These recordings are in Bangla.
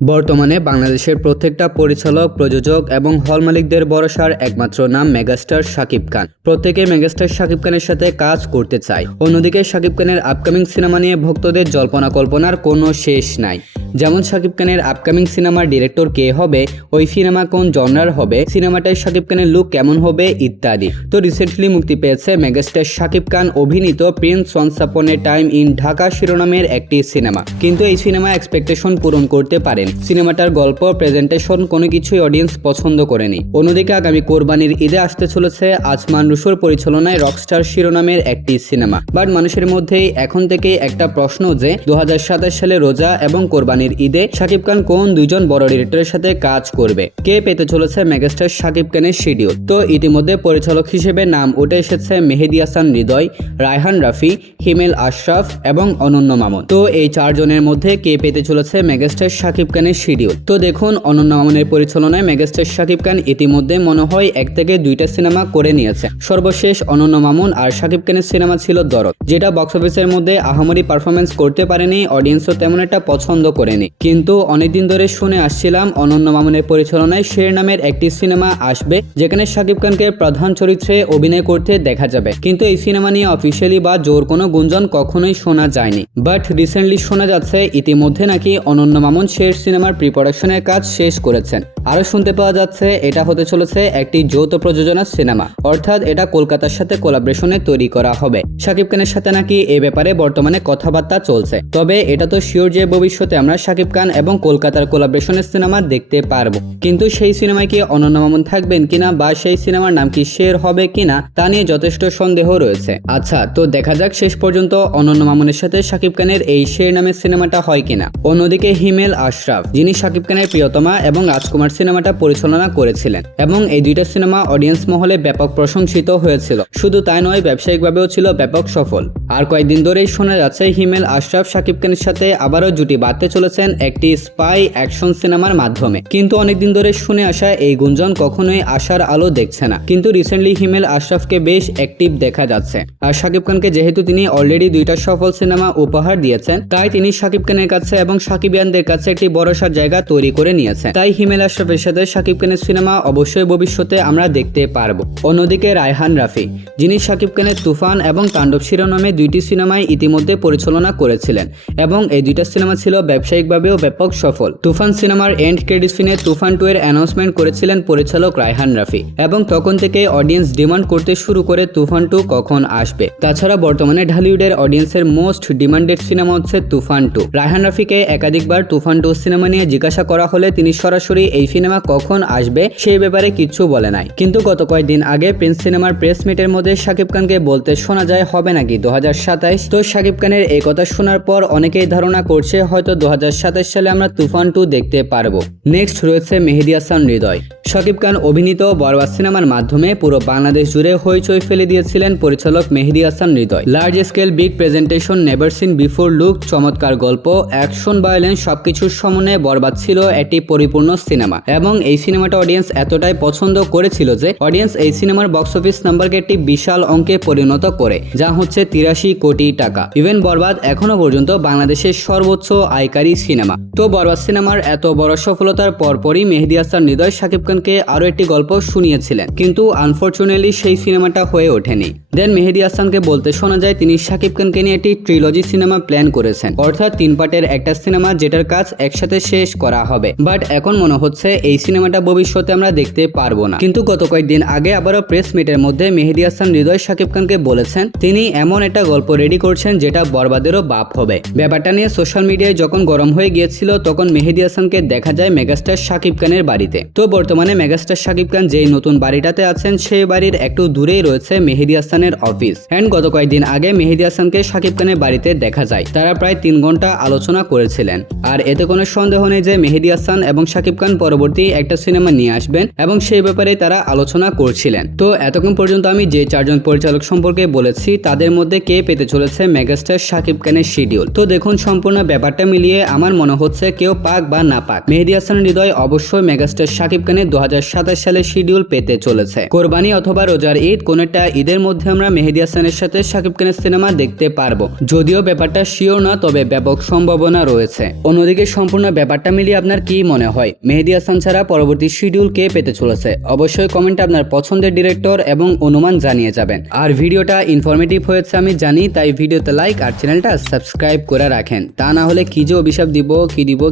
বর্তমানে বাংলাদেশের প্রত্যেকটা পরিচালক, প্রযোজক এবং হল মালিকদের ভরসার একমাত্র নাম মেগাস্টার শাকিব খান। প্রত্যেকে মেগাস্টার শাকিব খানের সাথে কাজ করতে চায়। অন্যদিকে শাকিব খানের আপকামিং সিনেমা নিয়ে ভক্তদের জল্পনা কল্পনার কোনো শেষ নাই। যেমন শাকিব খানের আপকামিং সিনেমার ডিরেক্টর কে হবে, ওই সিনেমা কোন জনরার হবে, সিনেমাটায় শাকিব খানের লুক কেমন হবে ইত্যাদি। তো রিসেন্টলি মুক্তি পেয়েছে মেগাস্টার শাকিব খান অভিনীত Prince once upon A time in Dhaka শিরোনামের একটি সিনেমা। কিন্তু এই সিনেমা এক্সপেকটেশন পূরণ করতে পারেন। সিনেমাটার গল্প, প্রেজেন্টেশন কোনো কিছুই অডিয়েন্স পছন্দ করেনি। অন্যদিকে আগামী কোরবানির ঈদে আসতে চলেছে আজমান রুশোর পরিচালনায় রকস্টার শিরোনামের একটি সিনেমা। বাট মানুষের মধ্যেই এখন থেকে একটা প্রশ্ন যে 2027 সালে রোজা এবং কোরবানির ঈদে শাকিব খান কোন দুইজন বড় ডিরেক্টরের সাথে কাজ করবে, কে পেতে চলেছে মেগাস্টার শাকিব খানের শিডিউল। তো ইতিমধ্যে পরিচালক হিসেবে নাম উঠে এসেছে মেহেদী হাসান হৃদয়, রায়হান রাফি, হিমেল আশরাফ এবং অনন্য মামুন। তো এই চারজনের মধ্যে কে পেতে চলেছে মেগাস্টার শাকিব খানের শিডিউল। তো দেখুন, অনন্য মামুনের পরিচালনায় মেগাস্টার শাকিব খান ইতিমধ্যে মনে হয় 1 থেকে 2টা সিনেমা করে নিয়েছে। সর্বশেষ অনন্য মামুন আর শাকিব খানের সিনেমা ছিল দরদ, যেটা বক্স অফিসের মধ্যে আহামরি পারফরমেন্স করতে পারেনি, অডিয়েন্সও তেমন একটা পছন্দ করেনি। কিন্তু অনেকদিন ধরে শুনে আসছিলাম অনন্য মামুনের পরিচালনায় শের নামের একটি সিনেমা আসবে, যেখানে শাকিব খানকে প্রধান চরিত্রে অভিনয় করতে দেখা যাবে। কিন্তু এই সিনেমা নিয়ে অফিসিয়ালি বা জোর কোনো গুঞ্জন কখনোই শোনা যায়নি। বাট রিসেন্টলি শোনা যাচ্ছে ইতিমধ্যে নাকি অনন্য মামুন শের সিনেমার প্রিপারেশনের কাজ শেষ করেছেন। আরো শুনতে পাওয়া যাচ্ছে এটা হতে চলেছে একটি যৌথ প্রযোজনার সিনেমা, অর্থাৎ এটা কলকাতার সাথে কোলাবরেশনে তৈরি করা হবে। শাকিব খানের সাথে নাকি এই ব্যাপারে বর্তমানে কথাবার্তা চলছে। তবে এটা তো শিওর যে ভবিষ্যতে আমরা শাকিব খান এবং কলকাতার কোলাবরেশনের সিনেমা দেখতে পারবো। কিন্তু সেই সিনেমায় কি অনন্য মামুন থাকবেন কিনা বা সেই সিনেমার নাম কি শের হবে কিনা তা নিয়ে যথেষ্ট সন্দেহ রয়েছে। আচ্ছা, তো দেখা যাক শেষ পর্যন্ত অনন্য মামুনের সাথে শাকিব খানের এই শের নামের সিনেমাটা হয় কিনা। অন্যদিকে হিমেল আশরাফ, যিনি শাকিব খানের প্রিয়তমা এবং রাজকুমার সিনেমাটা পরিচালনা করেছিলেন, এবং এই দুইটা সিনেমা অডিয়েন্স মহলে ব্যাপক প্রশংসিত হয়েছিল। শুধু তাই নয়, ব্যবসায়িকভাবেও ছিল ব্যাপক সফল। আর কয়েকদিন ধরেই শোনা যাচ্ছে হিমেল আশরাফ শাকিব খানের সাথে আবারও জুটি বাঁধতে চলেছেন একটি স্পাই অ্যাকশন সিনেমার মাধ্যমে। কিন্তু অনেকদিন ধরে শুনে আসা এই গুঞ্জন কখনোই আশার আলো দেখছে না। কিন্তু রিসেন্টলি হিমেল আশরাফকে বেশ অ্যাক্টিভ দেখা যাচ্ছে। আর শাকিব খানকে যেহেতু তিনি অলরেডি 2টা সফল সিনেমা উপহার দিয়েছেন, তাই তিনি শাকিব খানের কাছে এবং শাকিবিয়ানদের কাছে একটি ভরসার জায়গা তৈরি করে নিয়েছেন। তাই হিমেল আশরাফের সাথে শাকিব খানের সিনেমা অবশ্যই ভবিষ্যতে আমরা দেখতে পারবো। অন্যদিকে রায়হান রাফি, যিনি শাকিব খানের তুফান এবং তাণ্ডব শিরোনামে 2টি সিনেমায় ইতিমধ্যে পরিচালনা করেছিলেন, এবং এই 2টা সিনেমা ছিল ব্যবসায়িকভাবেও ব্যাপক সফল। তুফান সিনেমার এন্ড ক্রেডিট সিনে তুফান 2 এর অ্যানাউন্সমেন্ট করেছিলেন পরিচালক রায়হান রাফি, এবং তখন থেকে অডিয়েন্স ডিমান্ড করতে শুরু করে তুফান 2 কখন আসবে। তাছাড়া বর্তমানে ঢালিউডের অডিয়েন্সের মোস্ট ডিমান্ডেড সিনেমা হচ্ছে তুফান 2। রায়হান রাফিকে একাধিকবার তুফান 2 সিনেমা নিয়ে জিজ্ঞাসা করা হলে তিনি সরাসরি এই সিনেমা কখন আসবে সেই ব্যাপারে কিচ্ছু বলে নাই। কিন্তু গত কয়েকদিন আগে প্রিন্স সিনেমার প্রেস মিটের মধ্যে শাকিব খানকে বলতে শোনা যায় হবে নাকি 2027। তো শাকিব খানের এই কথা শোনার পর অনেকেই ধারণা করছে হয়তো 2027 সালে আমরা তুফান 2 দেখতে পারবো। নেক্সট রয়েছে মেহেদী হাসান হৃদয়। শাকিব খান অভিনীত বরবাদ সিনেমার মাধ্যমে পুরো বাংলাদেশ জুড়ে হইচই ফেলে দিয়েছিলেন পরিচালক Mehedi Hasan Hridoy. Large scale big presentation, never seen before look, চমৎকার গল্প, অ্যাকশন, ভায়োলেন্স সবকিছুর সমন্বয়ে বরবাদ ছিল একটি পরিপূর্ণ সিনেমা। এবং এই সিনেমাটা অডিয়েন্স এতটাই পছন্দ করেছিল যে অডিয়েন্স এই সিনেমার বক্স অফিস নাম্বারকে একটি বিশাল অঙ্কে পরিণত করে, যা হচ্ছে 83 কোটি টাকা। ইভেন বরবাদ এখনো পর্যন্ত বাংলাদেশের সর্বোচ্চ আয়কারী সিনেমা। তো বরবাদ সিনেমার এত বড় সফলতার পরপরই মেহেদী হাসান হৃদয় শাকিব খানকে আরো একটি গল্প শুনিয়েছিলেন, কিন্তু আনফরচুনেটলি সেই সিনেমাটা হয়ে ওঠেনি। দেন মেহেদী হাসানকে বলতে শোনা যায় তিনি শাকিব খানকে নিয়ে একটি ট্রিলজি সিনেমা প্ল্যান করেছেন, অর্থাৎ 3 পার্টের একটা সিনেমা যেটার কাজ একসাথে শেষ করা হবে। বাট এখন মনে হচ্ছে এই সিনেমাটা ভবিষ্যতে আমরা দেখতে পারবো না। কিন্তু গত কয়েকদিন আগে আবারও প্রেস মিটের মধ্যে মেহেদী হাসান হৃদয় শাকিব খানকে বলেছেন তিনি এমন একটা গল্প রেডি করছেন যেটা বরবাদেরও বাপ হবে। ব্যাপারটা নিয়ে সোশ্যাল মিডিয়ায় যখন গরম হয়ে গিয়েছিল তখন মেহেদী হাসানকে দেখা যায় মেগাস্টার শাকিব খানের বাড়িতে। তো বর্তমানে মেগাস্টার শাকিব খান যেই নতুন বাড়িটাতে আছেন সেই বাড়ির একটু দূরেই রয়েছে মেহেদী হাসানের অফিস। এন্ড গত কয়েকদিন আগে মেহেদী হাসানকে শাকিব খানের বাড়িতে দেখা যায়। তারা প্রায় 3 ঘন্টা আলোচনা করেছিলেন। আর এতে কোনো সন্দেহ নেই যে মেহেদী হাসান এবং শাকিব খান পরবর্তী একটা সিনেমা নিয়ে আসবেন, এবং সেই ব্যাপারে তারা আলোচনা করছিলেন। তো এতক্ষণ পর্যন্ত আমি যে 4 জন পরিচালক সম্পর্কে বলেছি তাদের মধ্যে কে পেতে চলেছে মেগাস্টার শাকিব খানের শিডিউল। তো দেখুন, সম্পূর্ণ ব্যাপারটা মিলিয়ে আমার মনে হচ্ছে কেউ পাক বা না পাক, মেহেদী হাসান হৃদয় অবশ্যই মেগাস্টার শাকিব খানের 2027 সালে শিডিউল পেতে চলেছে। কোরবানি অথবা রোজার ঈদ, কোন একটা ঈদের মধ্যে আমরা মেহেদী হাসানের সাথে শাকিব খানের সিনেমা দেখতে পারবো। যদিও ব্যাপারটা শিওর না, তবে ব্যাপক সম্ভাবনা রয়েছে। অন্যদিকে সম্পূর্ণ ব্যাপারটা মিলিয়ে আপনার কি মনে হয়, মেহেদী হাসান ছাড়া পরবর্তী শিডিউল কে পেতে চলেছে? অবশ্যই কমেন্টে আপনার পছন্দের ডিরেক্টর এবং অনুমান জানিয়ে যাবেন। আর ভিডিওটা ইনফরমেটিভ হয়েছে আমি জানি, তাই ভিডিওতে লাইক আর চ্যানেলটা সাবস্ক্রাইব করে রাখেন। তা না হলে কি যে অভিশাপ দিব, কি দিব।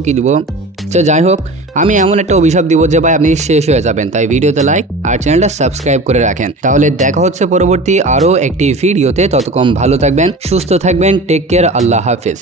তো যাই হোক, আমি এমন একটা অভিশাপ দিব যে ভাই আপনি শেষ হয়ে যাবেন। তাই ভিডিওতে লাইক আর চ্যানেলটা সাবস্ক্রাইব করে রাখেন। তাহলে দেখা হচ্ছে পরবর্তী আরও একটি ভিডিওতে। ততক্ষণ ভালো থাকবেন, সুস্থ থাকবেন, টেক কেয়ার, আল্লাহ হাফেজ।